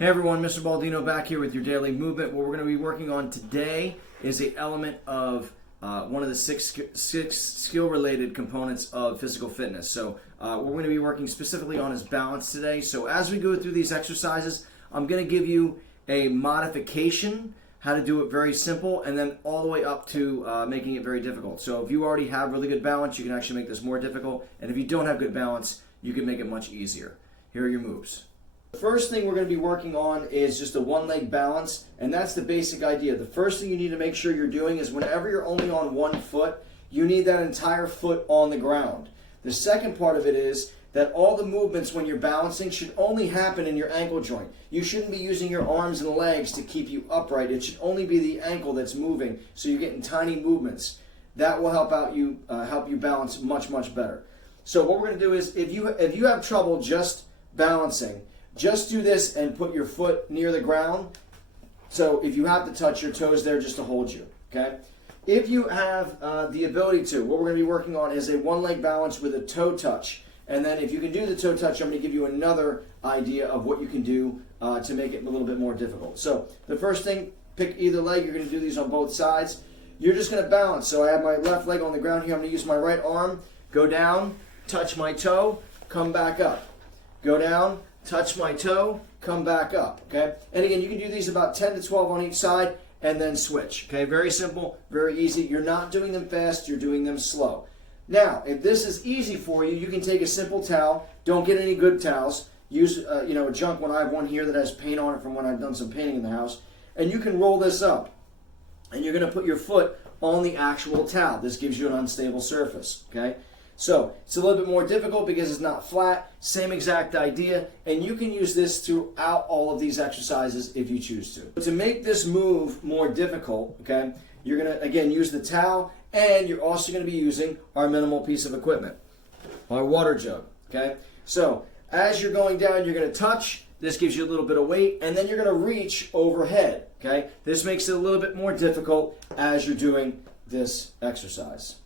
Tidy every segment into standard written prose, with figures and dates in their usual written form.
Hey everyone, Mr. Baldino back here with your daily movement. What we're going to be working on today is an element of one of the six skill-related components of physical fitness. So what we're going to be working specifically on is balance today. So as we go through these exercises, I'm going to give you a modification, how to do it very simple, and then all the way up to making it very difficult. So if you already have really good balance, you can actually make this more difficult. And if you don't have good balance, you can make it much easier. Here are your moves. The first thing we're going to be working on is just a one-leg balance, and that's the basic idea. The first thing you need to make sure you're doing is whenever you're only on one foot, you need that entire foot on the ground. The second part of it is that all the movements when you're balancing should only happen in your ankle joint. You shouldn't be using your arms and legs to keep you upright. It should only be the ankle that's moving, so you're getting tiny movements. That will help you balance much better. So what we're going to do is, if you have trouble just balancing, just do this and put your foot near the ground. So if you have to touch your toes there just to hold you, okay? If you have the ability to, what we're going to be working on is a one-leg balance with a toe touch. And then if you can do the toe touch, I'm going to give you another idea of what you can do to make it a little bit more difficult. So the first thing, pick either leg. You're going to do these on both sides. You're just going to balance. So I have my left leg on the ground here. I'm going to use my right arm, go down, touch my toe, come back up. Go down, touch my toe, come back up, okay? And again, you can do these about 10 to 12 on each side and then switch, okay? Very simple, very easy. You're not doing them fast, you're doing them slow. Now, if this is easy for you, you can take a simple towel. Don't get any good towels. Use a junk one. I have one here that has paint on it from when I've done some painting in the house. And you can roll this up. And you're going to put your foot on the actual towel. This gives you an unstable surface, okay? So it's a little bit more difficult because it's not flat, same exact idea, and you can use this throughout all of these exercises if you choose to. To make this move more difficult, okay, you're going to, again, use the towel, and you're also going to be using our minimal piece of equipment, our water jug, okay? So as you're going down, you're going to touch. This gives you a little bit of weight, and then you're going to reach overhead, okay? This makes it a little bit more difficult as you're doing this exercise.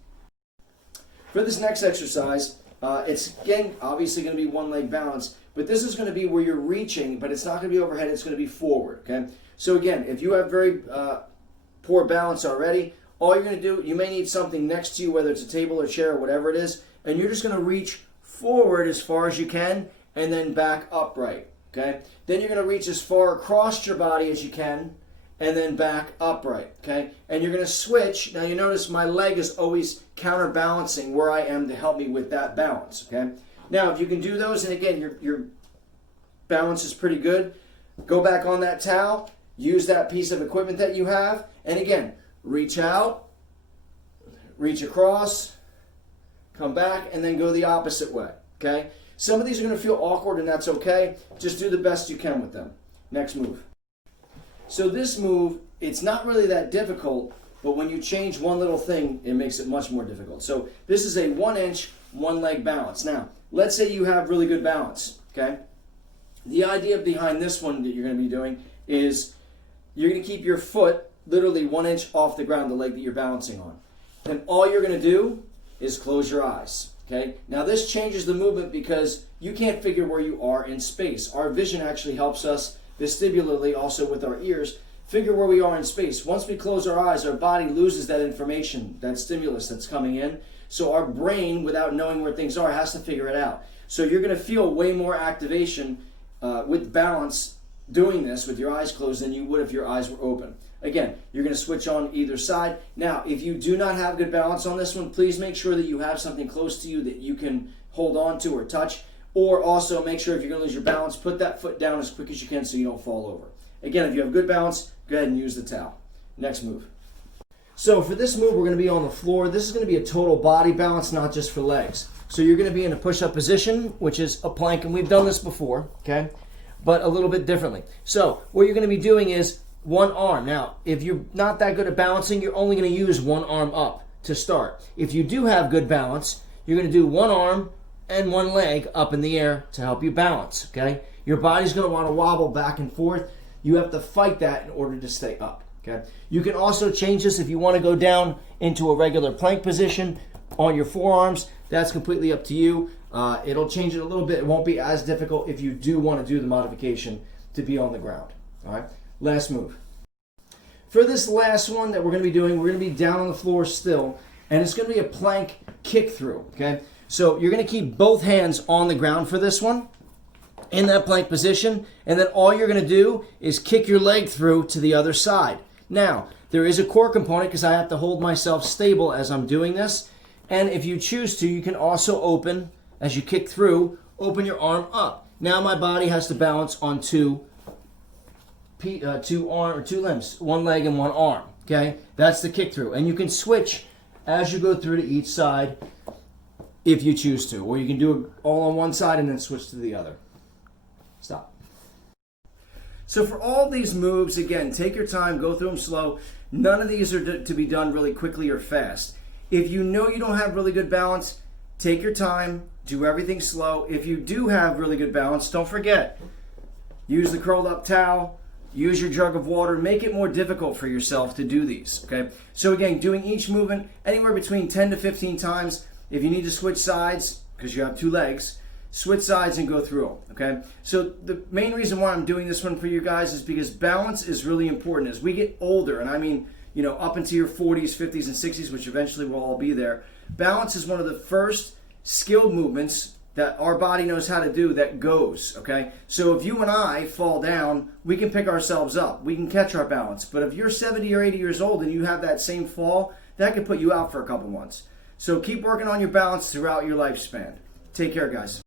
For this next exercise, it's again obviously going to be one leg balance, but this is going to be where you're reaching, but it's not going to be overhead, it's going to be forward, okay? So again, if you have very poor balance already, all you're going to do, you may need something next to you, whether it's a table or chair or whatever it is, and you're just going to reach forward as far as you can and then back upright, okay? Then you're going to reach as far across your body as you can and then back upright, okay? And you're going to switch. Now you notice my leg is always counterbalancing where I am to help me with that balance, okay? Now if you can do those, and again, your balance is pretty good, go back on that towel, use that piece of equipment that you have, and again, reach out, reach across, come back, and then go the opposite way, okay? Some of these are going to feel awkward, and that's okay. Just do the best you can with them. Next move. So this move, it's not really that difficult, but when you change one little thing, it makes it much more difficult. So this is a 1-inch, one-leg balance. Now, let's say you have really good balance, okay? The idea behind this one that you're going to be doing is you're going to keep your foot literally 1 inch off the ground, the leg that you're balancing on. And all you're going to do is close your eyes, okay? Now this changes the movement because you can't figure where you are in space. Our vision actually helps us vestibularly, also with our ears, figure where we are in space. Once we close our eyes, our body loses that information, that stimulus that's coming in. So our brain, without knowing where things are, has to figure it out. So you're going to feel way more activation with balance doing this with your eyes closed than you would if your eyes were open. Again, you're going to switch on either side. Now, if you do not have good balance on this one, please make sure that you have something close to you that you can hold on to or touch. Or also make sure if you're going to lose your balance, put that foot down as quick as you can so you don't fall over. Again, if you have good balance, go ahead and use the towel. Next move. So for this move, we're going to be on the floor. This is going to be a total body balance, not just for legs. So you're going to be in a push-up position, which is a plank, and we've done this before, okay? But a little bit differently. So what you're going to be doing is one arm. Now, if you're not that good at balancing, you're only going to use one arm up to start. If you do have good balance, you're going to do one arm and one leg up in the air to help you balance, okay? Your body's going to want to wobble back and forth. You have to fight that in order to stay up, okay? You can also change this if you want to go down into a regular plank position on your forearms. That's completely up to you. It'll change it a little bit. It won't be as difficult if you do want to do the modification to be on the ground. All right, last move. For this last one that we're going to be doing, we're going to be down on the floor still, and it's going to be a plank kick through, okay? So you're going to keep both hands on the ground for this one, in that plank position, and then all you're going to do is kick your leg through to the other side. Now, there is a core component because I have to hold myself stable as I'm doing this, and if you choose to, you can also open, as you kick through, open your arm up. Now my body has to balance on two limbs, one leg and one arm, okay? That's the kick through, and you can switch as you go through to each side if you choose to, or you can do it all on one side and then switch to the other. Stop. So for all these moves, again, take your time, go through them slow. None of these are to be done really quickly or fast. If you know you don't have really good balance, take your time, do everything slow. If you do have really good balance, don't forget, use the curled up towel, use your jug of water, make it more difficult for yourself to do these, okay? So again, doing each movement anywhere between 10 to 15 times. If you need to switch sides, because you have two legs, switch sides and go through them, okay? So the main reason why I'm doing this one for you guys is because balance is really important. As we get older, and I mean, you know, up into your 40s, 50s, and 60s, which eventually we'll all be there, balance is one of the first skilled movements that our body knows how to do that goes, okay? So if you and I fall down, we can pick ourselves up. We can catch our balance. But if you're 70 or 80 years old and you have that same fall, that could put you out for a couple months. So keep working on your balance throughout your lifespan. Take care, guys.